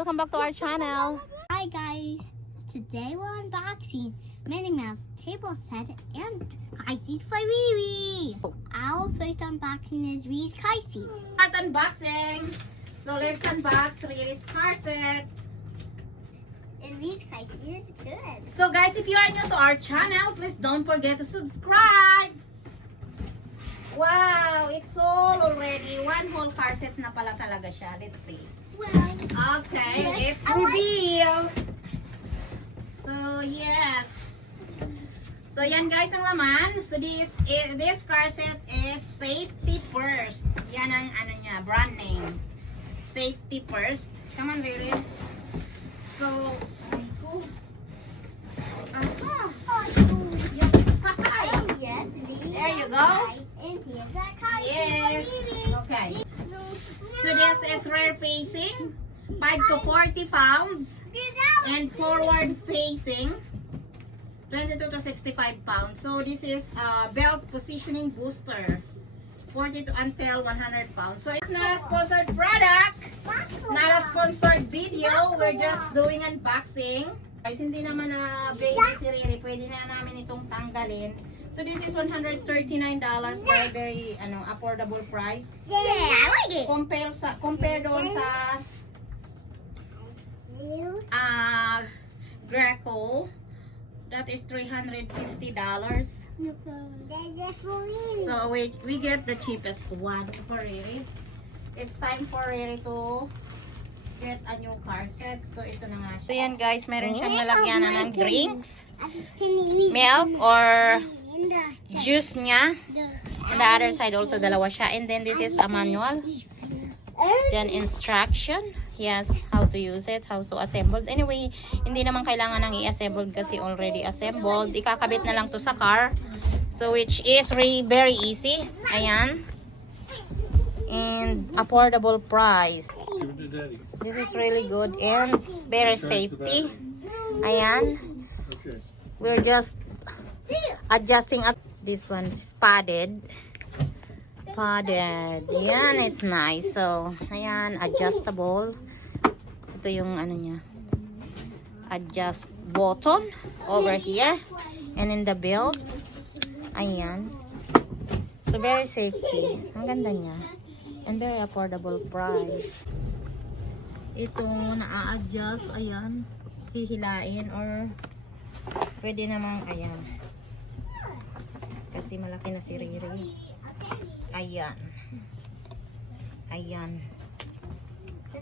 welcome back to our channel. Hi guys, today we're unboxing Minnie Mouse table set and car seat for Riri. Our first unboxing is Riri's car seat. Start unboxing. So let's unbox Riri's car set. And Riri's car seat is good. So guys, if you are new to our channel, please don't forget to subscribe. Wow, it's all already. One whole car set na pala talaga siya. Let's see. Well, Okay, let's reveal. So yes. So yan guys ang laman. So this car set is Safety1st. Yan ang ano niya, brand name. Safety1st. Come on, Riri. So, yes, Riri. There you go. And here's our car seat Yes. for Riri. Okay. So this is rear facing, 5 to 40 pounds. And forward facing, 22 to 65 pounds. So this is belt positioning booster, 40 to until 100 pounds. So it's not a sponsored product, not a sponsored video. We're just doing unboxing. Guys, hindi naman na baby si Riri. Pwede na namin itong tanggalin. So this is $139 for a very affordable price. Yeah, I like it. Compare doon sa Greco, that is $350. So we get the cheapest one for Riri. It's time for Riri to get a new car set. So ito na nga siya. So yan guys, meron siyang lalagyanan ng drinks, milk or juice niya. On the other side also dalawa siya. And then this is a manual. Then instruction. Yes, how to use it, how to assemble. Anyway, hindi naman kailangan nang i-assemble kasi already assembled. Ikakabit na lang to sa car. So which is very easy. Ayan. And affordable price. This is really good and very safety. Ayan. We're just adjusting up. This one's padded. Yan, it's nice. So, ayan, adjustable. Ito yung ano niya. Adjust button over here. And in the belt. Ayan. So, very safety. Ang ganda niya. And very affordable price. Ito, na-adjust. Ayan. Hihilain or pwede namang, ayan. Kasi malaki na si Riri. Ayan. Ayan.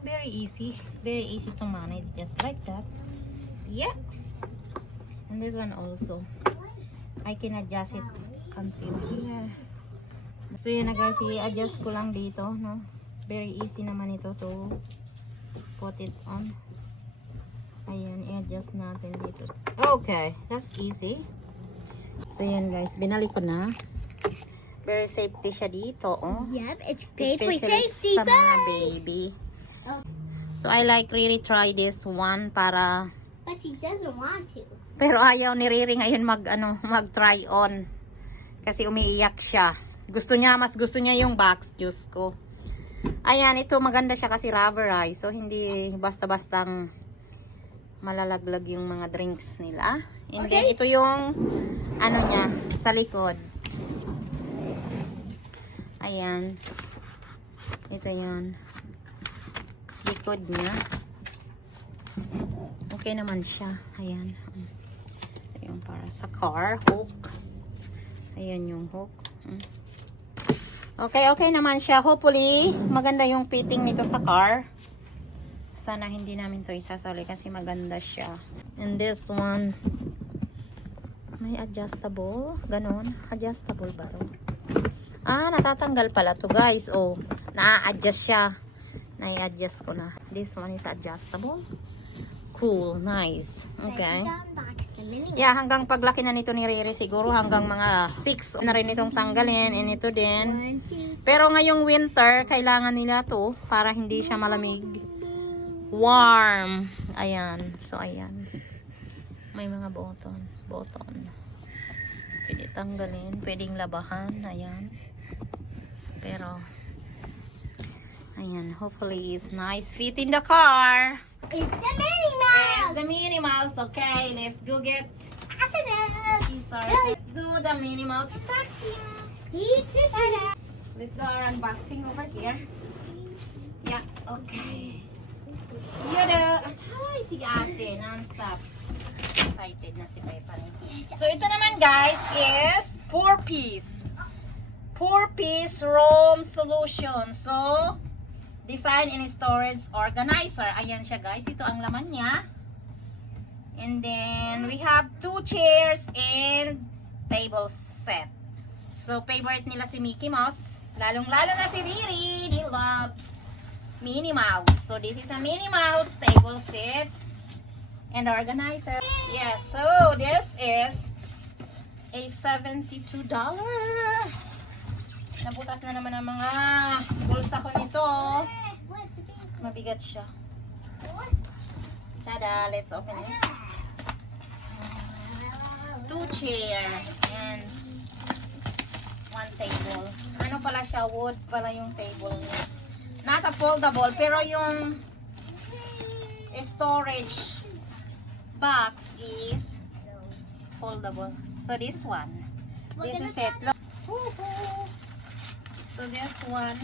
Very easy. Very easy to manage. Just like that. Yeah. And this one also. I can adjust it until here. So yun na guys. I-adjust ko lang dito. No? Very easy naman ito to put it on. Ayan. I-adjust natin dito. Okay. That's easy. So yan guys. Binalik ko na. Very safety siya dito, oh. Yep, it's paid for Especially safety. sa mga baby. So, I like really try this one para... But she doesn't want to. Pero ayaw ni Riri ngayon mag-try on. Kasi umiiyak siya. Mas gusto niya yung box juice ko. Ayan, ito maganda siya kasi rubberized. So, hindi basta-bastang malalaglag yung mga drinks nila. And then, ito yung niya, sa likod. Ayan. Ito yun. Likod niya. Okay naman siya. Ayan. Ito yung para sa car. Hook. Ayan yung hook. Okay naman siya. Hopefully, maganda yung fitting nito sa car. Sana hindi namin to isasali kasi maganda siya. And this one, may adjustable. Ganon. Adjustable ba to? Natatanggal pala to guys. Oh, na-adjust siya. Na-adjust ko na. This one is adjustable. Cool. Nice. Okay. Yeah, hanggang paglaki na nito ni Riri siguro hanggang mga 6 na rin itong tanggalin. And ito din. Pero ngayong winter, kailangan nila to para hindi siya malamig. Warm. Ayan. So, ayan. May mga button. Pwede tanggalin. Pwedeng labahan. Ayan. Pero, ayan. Hopefully, it's nice fit in the car. It's the Minnie Mouse. It's the Minnie Mouse. Okay, let's go get Accident. scissors. Let's do the Minnie Mouse unboxing. Let's do our unboxing over here. Yeah, okay. Yada! Atay, si ate, non-stop. Excited na si Pepa rin. So, ito naman guys is 4-piece. 4-piece room solution. So, design and storage organizer. Ayan siya guys. Ito ang laman niya. And then, we have 2 chairs and table set. So, favorite nila si Mickey Mouse. Lalong-lalo na si Riri. He loves Minnie Mouse. So, this is a Minnie Mouse table set and organizer. Yes, so this is a $72. Nabutas na naman ang mga bulsa ko nito. Mabigat siya. Tada, let's open it. 2 chairs and 1 table. Ano pala siya? Wood pala yung table niya. Not a foldable, pero yung storage box is foldable. So this one. This is it. Look. So this one.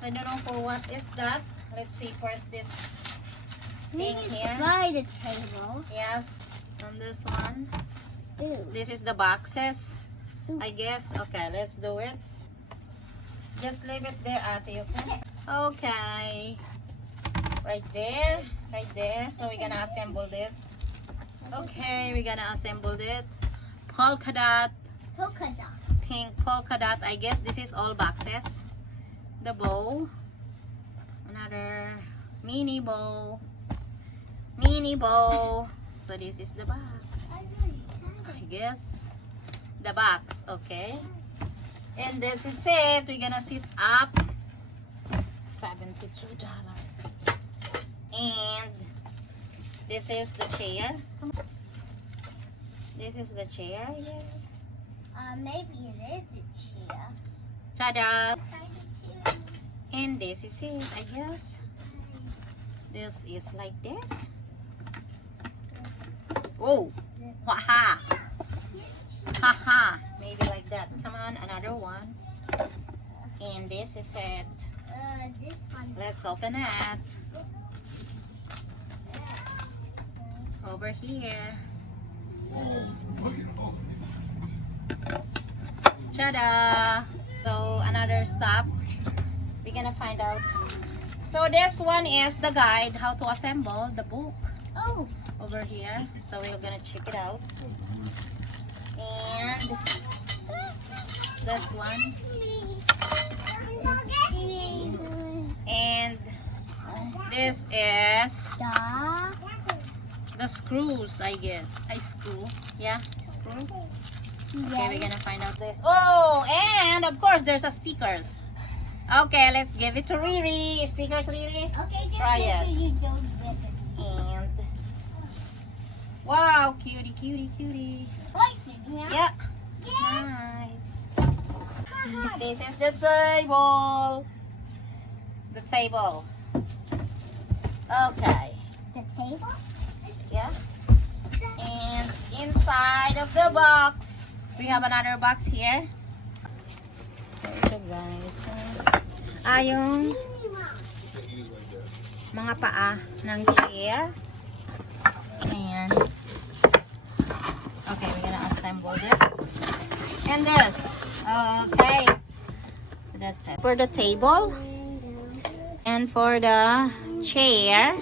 I don't know for what is that. Let's see first this thing here. By the table. Yes. And this one. Ooh. This is the boxes. I guess. Okay, let's do it. Just leave it there, ate, okay? Okay. Right there. Right there. So we're gonna assemble this. Okay, we're gonna assemble it. Polka dot. Polka dot. Pink polka dot. I guess this is all boxes. The bow. Another mini bow. Mini bow. So this is the box. I guess the box. Okay. And this is it. We're gonna sit up. $72. And this is the chair. This is the chair, I guess. Maybe it is the chair. Ta-da! And this is it, I guess. This is like this. Oh! Waha! Haha! Maybe like that. Come on, another one. And this is it. This one. Let's open it. Over here. Ta-da! So, another stop. We're gonna find out. So, this one is the guide, how to assemble the book. Oh! Over here. So, we're gonna check it out. And this one. And this is the screws, I guess. I screw. Yeah, screw. Okay, we're gonna find out this. Oh, and of course, there's a stickers. Okay, let's give it to Riri. Stickers, Riri. Okay, just try make it. sure you don't rip it. And wow, cutie, cutie, cutie. Yeah. Yes. Nice. This is the table. The table. Okay. The table? Yeah. And inside of the box, we have another box here. Ito guys. Yung mga paa ng chair. And okay, we're gonna assemble this. And this. Okay. So that's it. For the table. And for the chair.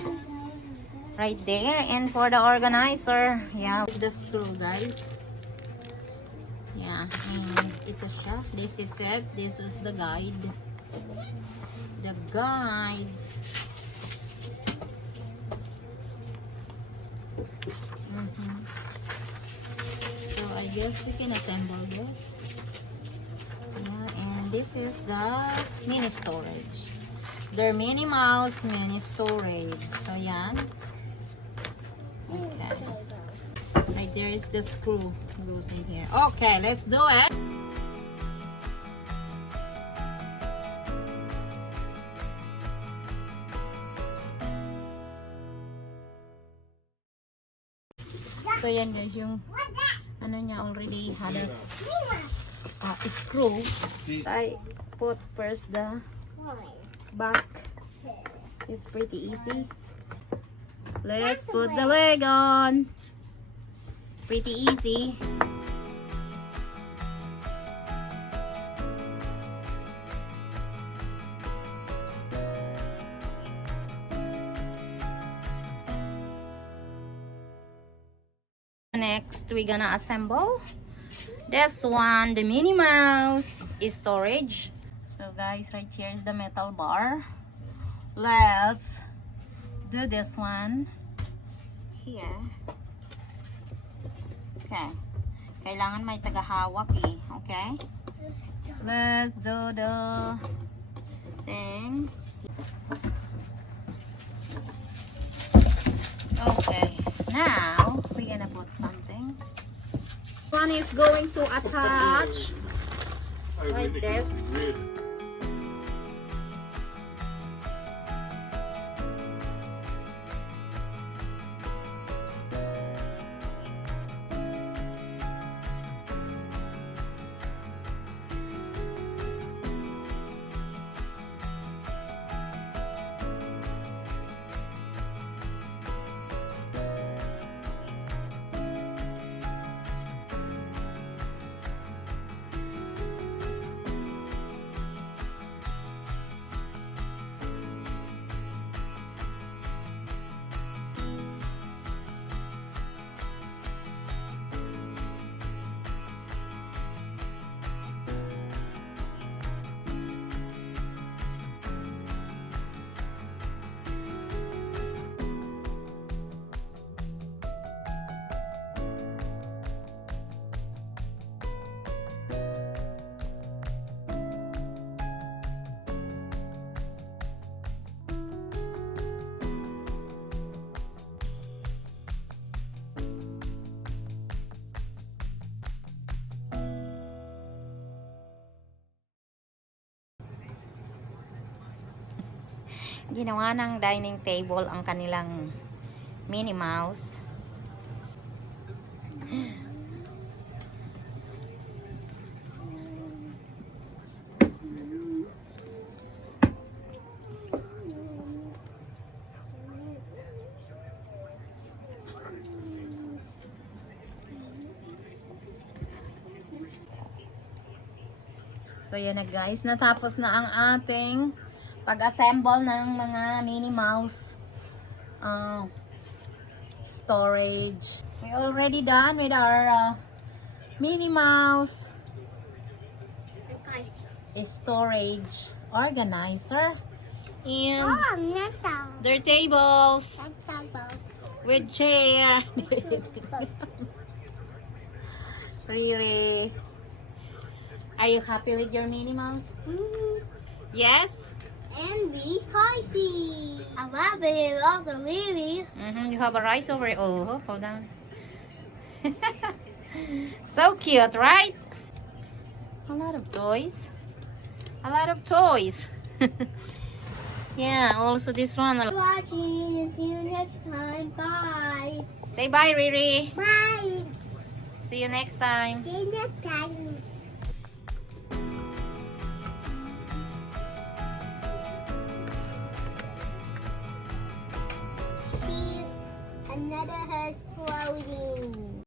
Right there. And for the organizer. Yeah. The screw, guys. Yeah. And ito siya. This is it. This is the guide. The guide. So I guess we can assemble this. Yeah, and this is the mini storage. Their Minnie Mouse mini storage. So yan. Okay. Right there is the screw goes in here. Okay, let's do it. So yan guys, yung ano niya already had a screw. I put first the back. It's pretty easy. Let's put the leg on. Pretty easy. Next, we're gonna assemble this one, the Minnie Mouse storage. So guys, right here is the metal bar. Let's do this one here. Okay. Kailangan may tagahawak eh. Okay? Let's do the thing. Okay. Now, we're gonna put something. One is going to attach like this. Ginawa ng dining table ang kanilang Minnie Mouse. So yan na guys, natapos na ang ating pag-assemble ng mga Minnie Mouse storage. We already done with our Minnie Mouse storage organizer and their tables with chair. Riri, are you happy with your Minnie Mouse? Yes? And really spicy. I love it. Also, really. You have a rice over it. Oh, hold on. So cute, right? A lot of toys. A lot of toys. Yeah, also this one. Watching. See you next time. Bye. Say bye, Riri. Bye. See you next time. See you next time. Another has floating.